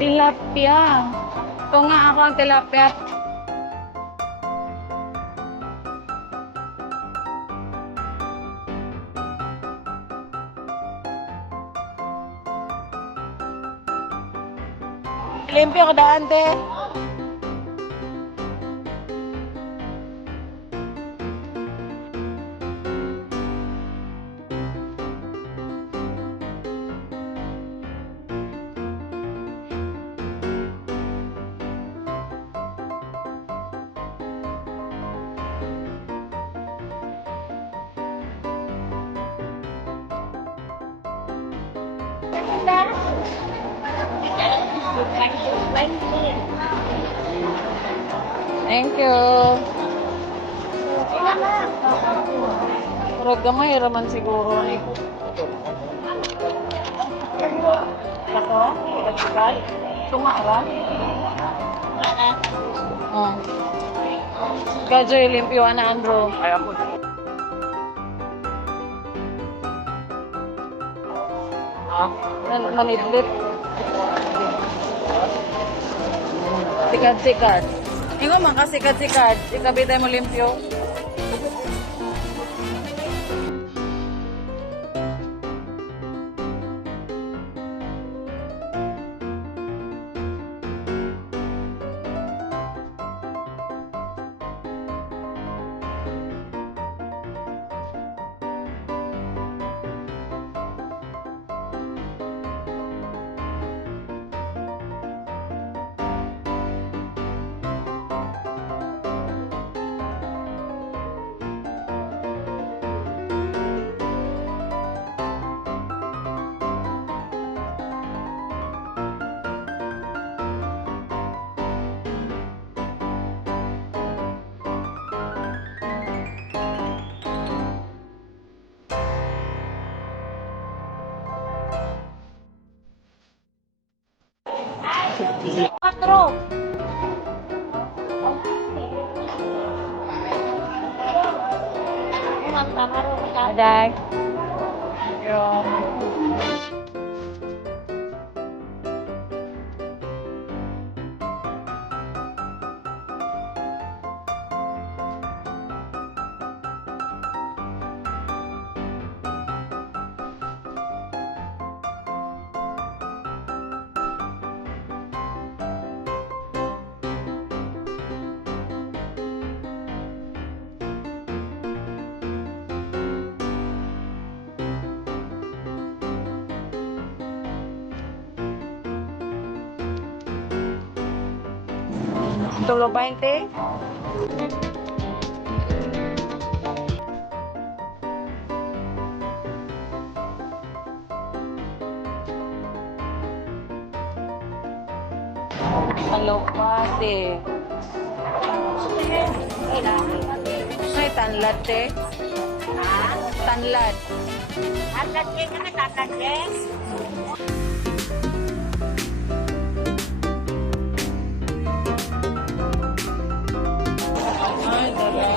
Tilapia. Ito nga ako ang tilapia. Limpyo ko daan, te. Thank you. Pero gamay raman siguro. Ako? Tunga ba? Oh. Gadyo limpyo na Andrew. Ay, ako. Nanidlip. Sikat-sikat. Ingo man ka sikat-sikat. Ikabitay mo limpyo. Patro. Aday. Tulo 20. Alopate. Ay, tanlad, te. Tanlad. Tanlad din kami, tanlad din. Ay, dala.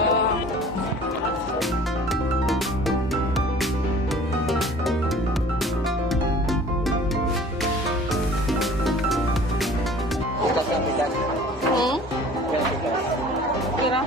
Kira?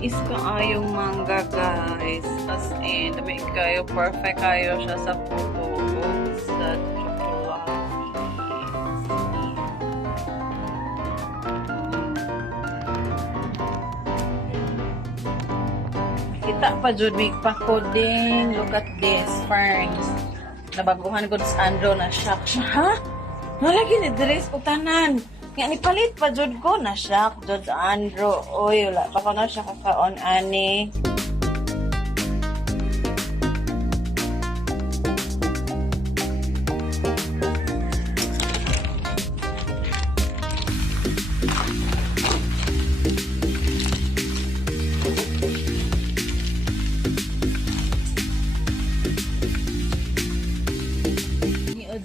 Is kaayong mangga guys, as in dami kayo, perfect kayo siya sa photo sa chocolate. Kita pa jud big pakoding. Look at this, ferns. Nabaguhan ko sa Andro na shock siya. Ha? Nalagi ni dress ko tanan. Nga ni palit pa jud ko na shock jud sa Andro. Oy, wala pa ko na siya kakaon ani.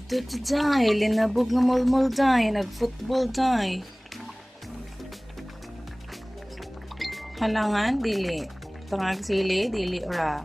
Dito jay, linabog nga mulmul jay, nag-football jay. Halangan, dili. Tungag sili, dili ora.